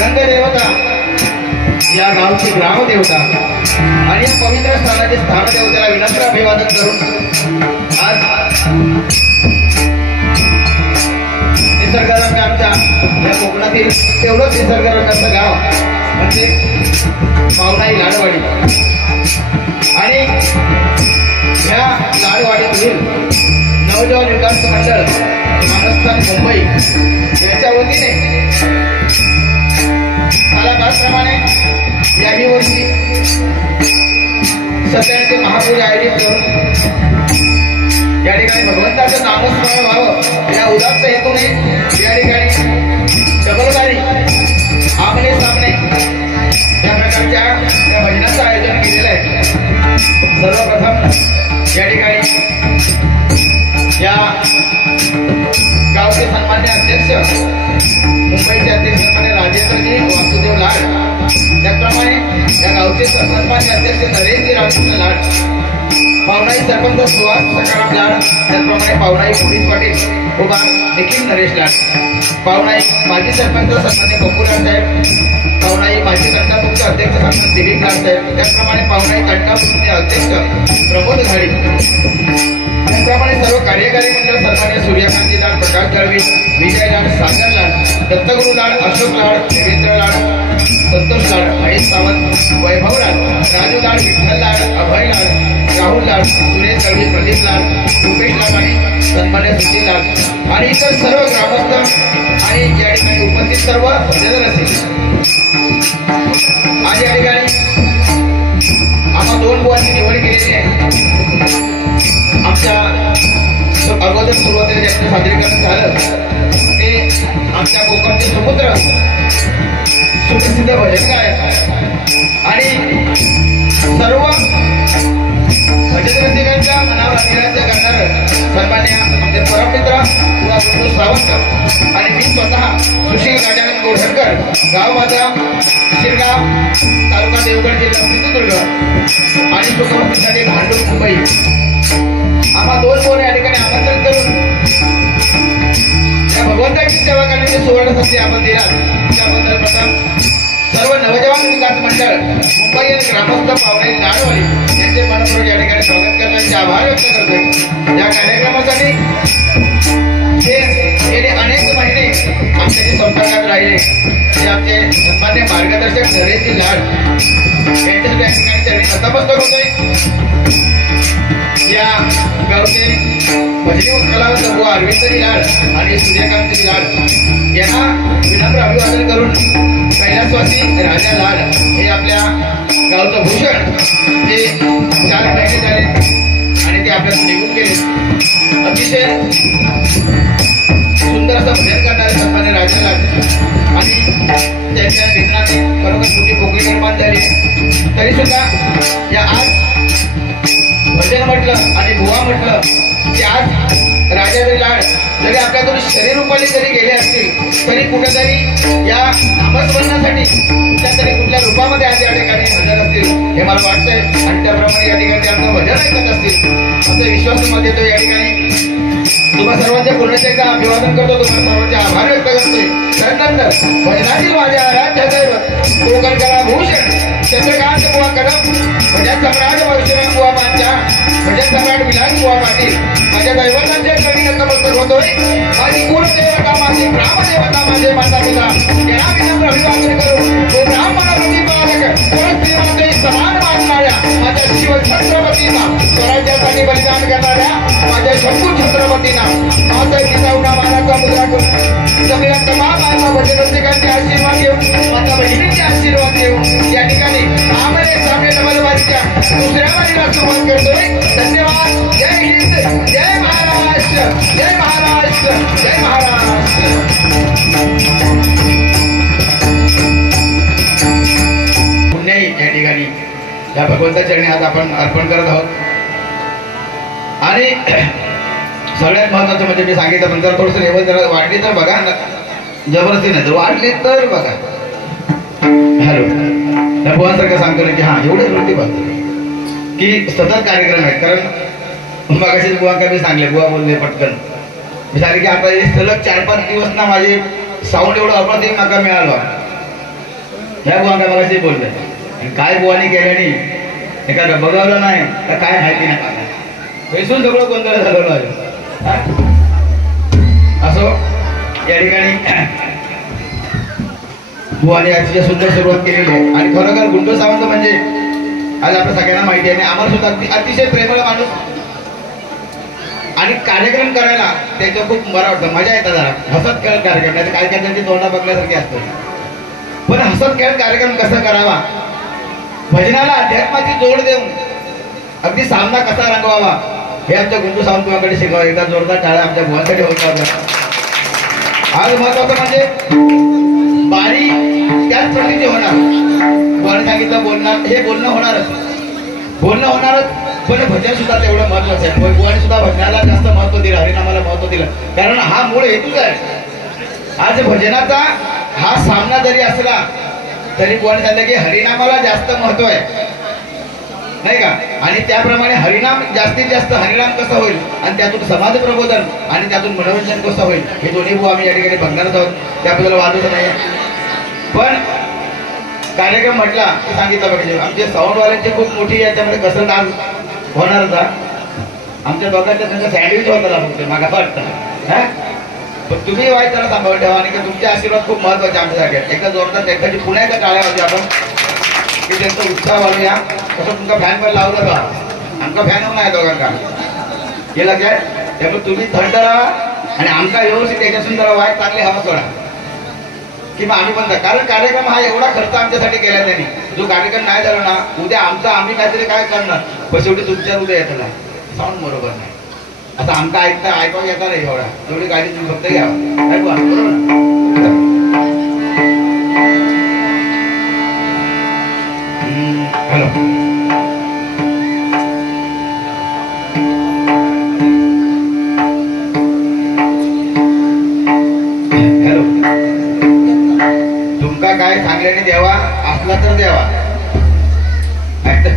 रंगदेवता या गावची ग्रामदेवता आणि या पवित्र स्थानाचे स्थानदेवतेला विनम्र अभिवादन करून आज निसर्गरम्य आमच्या या कोकणातील तेवढंच निसर्गरम्याचं गाव म्हणजे पावनाई लाडवाडी आणि या लाडवाडीतील नवजवान विकास मंडळ मानस्थान मुंबई यांच्या वतीने कालाप्रमाणे याही वर्षी सत्याचे महापूजा आयोजित करून या ठिकाणी भगवंताचं नामस्मरण व्हावं या उदात्त हेतूने या ठिकाणी डबलबारी आमने सामने या प्रकारच्या या भजनाचं आयोजन केलेलं आहे। सर्वप्रथम या ठिकाणी या गावचे सन्मान्य अध्यक्ष मुंबईचे अध्यक्ष सन्मान्य राजेंद्रजी वासुदेव लाड, त्याचप्रमाणे या गावचे सन्मान्य अध्यक्ष नरेंद्रजी रामकृष्ण लाड, पावनाई सरपंच सुहास सकाराम लाड, त्याचप्रमाणे पावनाई पोलीस पाटील उभा निखिल नरेश लाड, पावनाई माजी सरपंच सन्मान्य बप्पूलाड साहेब, पावनाई माजी तंटामुक्त अध्यक्ष सन्मान दिलीप लाड साहेब, त्याचप्रमाणे पावनाई तंटामुक्त अध्यक्ष प्रमोद घाडी, त्याचप्रमाणे सर्व कार्यकारी मंडळ सन्मान्य सूर्यकांती लाड, प्रकाश दळवी, विजय लाड, सागर लाड, दत्तगुरु लाड, अशोक लाड, देवेंद्र लाड, संतोष लाड, महेश सावंत, वैभव लाड, राजू लाड, विठ्ठल लाड, अभय लाड, राहुल लाड, सुरेश दळवी, प्रदीप लाड, रुपेश लाड आणि सन्मान्य सुशील लाड आणि इतर सर्व ग्रामस्थ आणि या ठिकाणी उपस्थित सर्व भजन रसिक आज या ठिकाणी आम्हा दोन बुवांची निवड केलेली आहे। आमच्या अगोदर सुरुवातीला ज्यांचं सादरीकरण झालं ते आमच्या कोकणचे समुद्र सुप्रसिद्ध भजनकार आणि सर्व भजन रसिकांच्या मनावर अभिराज्य करणारं सन्मान्य आमचे परममित्र गुरु सावंत आणि मी स्वतः सुशील गजानन गोरठणकर, गाव माझा शिरगाव, तालुका देवगड, जिल्हा सिंधुदुर्ग आणि सुखवस्तीसाठी भांडूप मुंबई आम्हा दोन बोल या ठिकाणी आमंत्रण करून या भगवंताची सेवा करण्याची सुवर्ण संधी आपण दिलात त्याबद्दल प्रथम सर्व नवजवान विकास मंडळ मुंबई आणि ग्रामस्थ पावनाई लाडवाडी यांचे मनपूर्वक या ठिकाणी स्वागत करण्याचे आभार व्यक्त करतोय। या कार्यक्रमासाठी गेले अनेक महिने आमच्याशी संपर्कात राहिले ते आमचे सन्मान्य मार्गदर्शक नरेशजी लाड यांच्या या ठिकाणी चरणी नतमस्तक होतोय। या गावचे भजनी कलावंत बुवा अरविंदजी लाड आणि सूर्यकांतजी लाड यांना विनम्र अभिवादन करून कैलासवासी राजा लाड हे आपल्या गावचं भूषण जे 4 महिने झाले आणि आणि ते आपल्याला निघून गेले. अतिशय सुंदर असं भजन करणारे सन्मान्य राजा लाड आणि त्यांच्या निधनाने बरोबर छोटी पोकळी निर्माण झाली. तरी सुद्धा या आज भजन म्हटलं आणि बुवा म्हटलं की आज राजा जरी लाड जरी आपल्याकडून शरीर रूपाने जरी गेले असतील तरी कुठेतरी या नामस्मरणासाठी कुठल्या कुठल्या रूपामध्ये आज या ठिकाणी भजन असतील हे मला वाटतंय. आणि त्याप्रमाणे या ठिकाणी आपलं भजन ऐकत असतील असा विश्वास तुम्हाला देतो. या ठिकाणी तुम्हा सर्वांच्या पुण्याचे एकदा अभिवादन करतो. तुम्हाला सर्वांचे आभार व्यक्त करतोय. त्यानंतर भजनातील माझ्या आराध्यादैव कोकणकला भूषण चंद्रकांत बुवा कदम भजन सम्राट भविष्यवान बुवा पांचा भजन सम्राट विलास बुवा पाटील माझ्या दैवतांच्या चरणी नतमस्तक होतोय. माझी कुलदेवता माझी ग्रामदेवता माझे माता पिता यांना विनम्र अभिवादन करून तो ब्राह्मण प्रतिपालक कुलदेवते समान मानणाऱ्या माझ्या शिव छत्रपतींना स्वराज्यासाठी बलिदान करणाऱ्या माझ्या शंभू छत्रपतींना माझा जिजाऊना मानाचा मुद्रा करून सगळ्या तमाम माझ्या भजनरसिकांचे आशीर्वाद घेऊन माझ्या बहिणींचे आशीर्वाद घेऊन या ठिकाणी आमने सामने डबलबाजीच्या दुसऱ्या वारीला सुरुवात करतोय. धन्यवाद. जय हिंद, जय महाराष्ट्र, जय महाराष्ट्र, जय महाराष्ट्र. पुण्याई या ठिकाणी या भगवंता चरणी आज आपण अर्पण करत आहोत. आणि सगळ्यात महत्वाचं म्हणजे मी सांगितलं नंतर थोडस लेवल जरा वाढली तर बघा ना, जबरदस्ती नाही तर वाढली तर बघा. हॅलो त्या बुवांसारखं सांगतो ना की हा एवढंच वृत्ती बघतो की सतत कार्यक्रम आहेत. कारण मगाशी बुवा काय मी सांगले बुवा बोलले पटकन मी सांगितले की आता सलग 4-5 दिवस ना माझे साऊंड एवढं अप्रतिम नका मिळालं. ह्या बुवा काय मगाशी बोलले काय बुवानी केल्याने एखादा बघवलं नाही तर काय माहिती नाही पैसून सगळं गोंधळ झालेलं आहे. असो या ठिकाणी बुवाने अतिशय सुंदर सुरुवात केलेली आहे. आणि खरोखर गुंडू सावंत म्हणजे आज आपल्या सगळ्यांना माहिती आहे. आम्हाला सुद्धा अतिशय प्रेमळ माणूस आणि कार्यक्रम करायला त्याचं खूप बरं वाटतं. मजा येतात जरा हसत खेळत कार्यक्रम नाही काय काय त्यांची तोंडा बघण्यासारखी असतं. पण हसत खेळत कार्यक्रम कसा करावा भजनाला अध्यात्माची जोड देऊन अगदी सामना कसा रंगवावा हे आमच्या गुंडू सावंतकडे शिकावं. एकदा जोरदार टाळ्या आमच्या बुवांसाठी होतात. आज महत्वाचं म्हणजे बारी त्याच प्रतीची होणार. बुवाने सांगितलं बोलणार हे बोलणं होणारच पण भजन सुद्धा तेवढं महत्वाचं आहे. बुवाने सुद्धा भजनाला जास्त महत्व दिलं, हरिनामाला महत्व दिलं. कारण हा मूळ हेतूच आहे. आज भजनाचा हा सामना जरी असला तरी बुवाने सांगितलं की हरिनामाला जास्त महत्व आहे नाही का. आणि त्याप्रमाणे हरिनाम जास्तीत जास्त हरिनाम कसं होईल आणि त्यातून समाज प्रबोधन आणि त्यातून मनोरंजन कसं होईल हे दोन्ही बुवा आम्ही या ठिकाणी बघणारच आहोत. त्याबद्दल वादच नाही. पण कार्यक्रम म्हटला की सांगितलं पाहिजे आमचे साऊंडवाल्यांची खूप मोठी याच्यामध्ये कसरत आज होणार होता. आमच्या दोघांच्या त्यांचा सँडविच होता फक्त मागा वाटतं. पण तुम्ही वाईट त्याला सांभाळून ठेवा आणि तुमचे आशीर्वाद खूप महत्वाचे आमच्यासाठी. एकदा जोरदार एखादी पुण्याच्या टाळ्या होती आपण की त्यांचा उत्साह वाढूया. तसं तुमचा फॅन पण लावलं का आमचा फॅन होऊन आहे दोघांना हे लक्षात. त्यामुळे तुम्ही थंड राहा आणि आमचा व्यवस्थित त्याच्यातून जरा वाईट चांगली हवा सोडा की मग आम्ही पण. कारण कार्यक्रम हा एवढा खर्च आमच्यासाठी केला त्यांनी. जो कार्यक्रम नाही झाला ना उद्या आमचा आम्ही काहीतरी काय करणार पण शेवटी तुमच्या उद्या येताना साऊंड बरोबर नाही आता आमका ऐकावं येता नाही एवढा एवढी गाडी तुम्ही फक्त घ्यावा ऐकवा बरोबर. हॅलो हॅलो तुमका काय सांगल्याने द्यावा असला तर द्यावा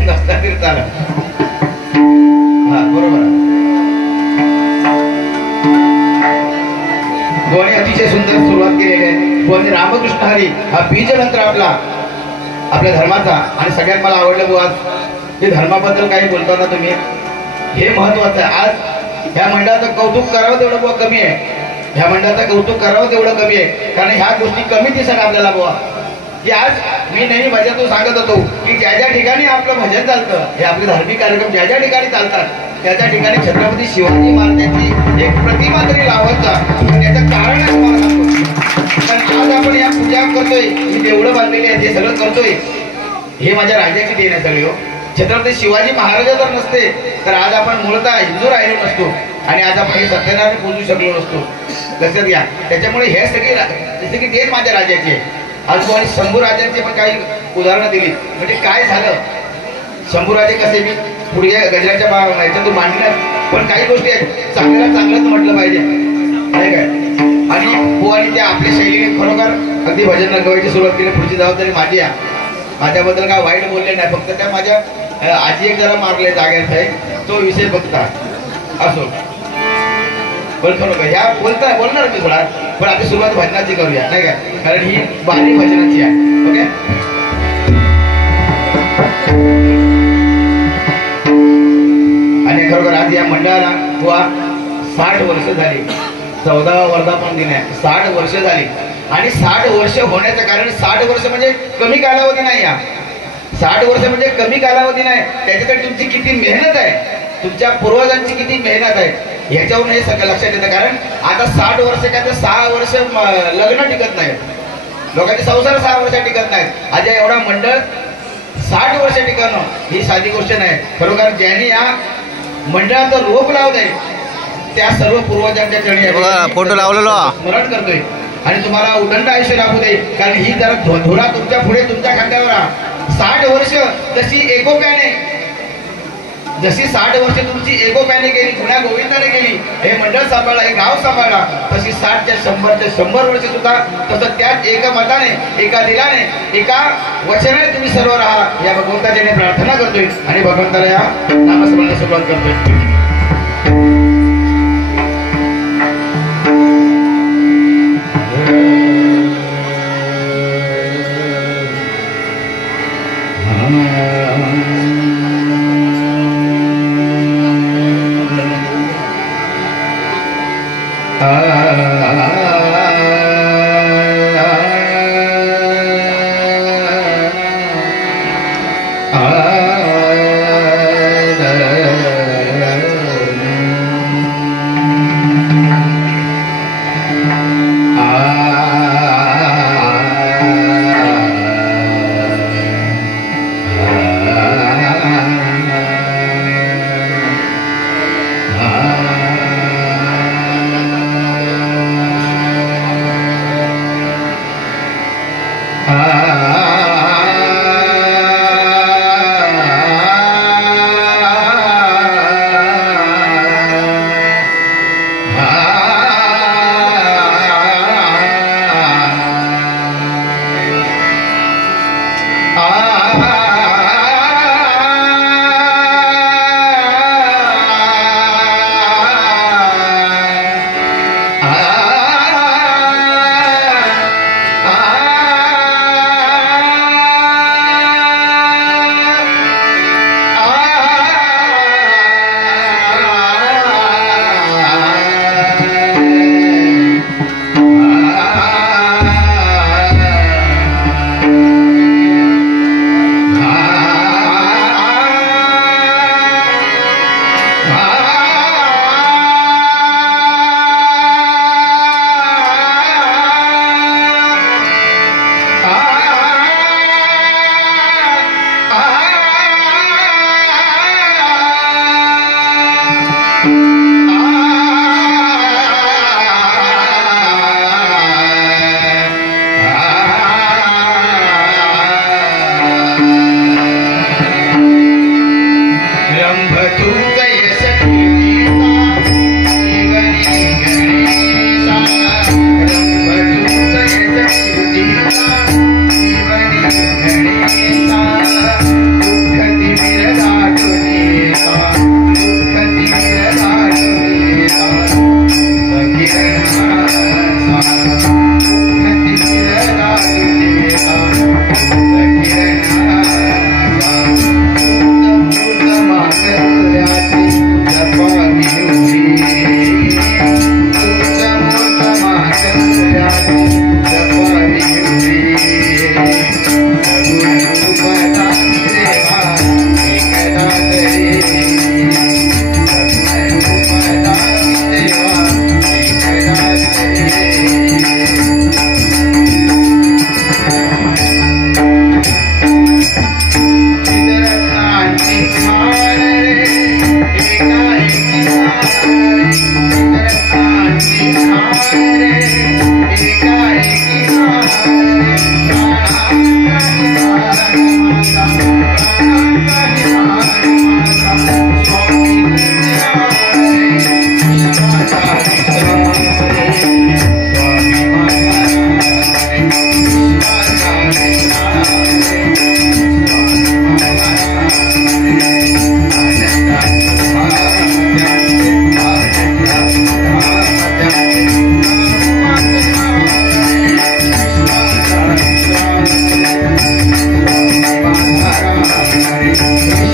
नसता तरी चालेल. हा बरोबर. बुवाने अतिशय सुंदर सुरुवात केलेली आहे. बुवाने रामकृष्ण हरी हा बीज मंत्र आपल्या धर्माचा. आणि सगळ्यात मला आवडलं बुवा की धर्माबद्दल काही बोलताना तुम्ही हे महत्वाचं आहे. आज ह्या मंडळाचं कौतुक करावं तेवढं बुवा कमी आहे. ह्या मंडळाचं कौतुक करावं तेवढं कमी आहे. कारण ह्या गोष्टी कमी दिसत आपल्याला बुवा की आज मी नेहमी भजनातून सांगत होतो की ज्या ज्या ठिकाणी आपलं भजन चालतं हे आपले धार्मिक कार्यक्रम ज्या ज्या ठिकाणी चालतात त्या त्या ठिकाणी छत्रपती शिवाजी महाराजांची एक प्रतिमा तरी लावत जा. त्याचं कारण आहे तुम्हाला सांगतो. कारण आज आपण या पूजा करतोय मी देवळं बांधलेली आहे हे सगळं करतोय हे माझ्या राजाची देण आहे सगळी हो. छत्रपती शिवाजी महाराज जर नसते तर आज आपण मूळतः हिंदू राहिलो नसतो आणि आज आपण हे सत्यनारायण पोहोचू शकलो नसतो. लक्षात घ्या. त्याच्यामुळे हे सगळे जसे की तेच माझ्या राजाचे आजोबा आणि शंभू राजांचे पण काही उदाहरणं दिली. म्हणजे काय झालं, शंभूराजे कसे मी पुढे गजराच्या ह्याच्यातून मांडण्यात पण काही गोष्टी आहेत चांगल्याला चांगलंच म्हटलं पाहिजे नाही काय. आणि हो आणि त्या आपल्या शैलीने खरोखर अगदी भजन रंगवायची सुरुवात केली. पुढची जबाबदारी माझी आहे. माझ्याबद्दल काय वाईट बोलले नाही, फक्त त्या माझ्या आजी एक जरा मारले जाग्यात आहे तो विषय बघता असो बोलतो नका. ह्या बोलणार मी थोडा, पण आता सुरुवात भजनाची करूया नाही काय, कारण ही बारी भजनाची आहे. ओके. आणि खरोखर आज या मंडळाला बुवा 60 वर्ष झाली. 14वा वर्धापन दिन आहे. 60 वर्ष झाली. आणि 60 वर्ष होण्याचं कारण 60 वर्ष म्हणजे कमी कालावधी नाही. या 60 वर्ष म्हणजे कमी कालावधी नाही. त्याच्यासाठी तुमची किती मेहनत आहे, तुमच्या पूर्वजांची किती मेहनत आहे ह्याच्यावरून हे सगळं लक्षात येतं. कारण आता 60 वर्ष काय तर 6 वर्ष लग्न टिकत नाही, लोकांचे संसार 6 वर्ष टिकत नाहीत. आज एवढा मंडळ 60 वर्ष टिकणं ही साधी गोष्ट नाही. खरोखर ज्यांनी या मंडळाचं रोप लावलंय त्या सर्व पूर्वजांच्या चरणी फोटो लावलेलो स्मरण करतोय. आणि तुम्हाला उदंड आयुष्य लाभू दे. कारण ही जरा धुरा तुमच्या पुढे तुमच्या खांद्यावर 60 वर्ष जशी एकोप्याने, जशी 60 वर्ष तुमची एकोप्याने गेली, गुण्या गोविंदाने गेली, हे मंडळ सांभाळला, हे गाव सांभाळला, तशी 60च्या 100 वर्ष सुद्धा तसं त्याच एका मताने, एका दिलाने, एका वचनाने तुम्ही सर्व राहा या भगवंताने प्रार्थना करतोय आणि भगवंताला या नामस्मरणाला सुरुवात करतोय. श्री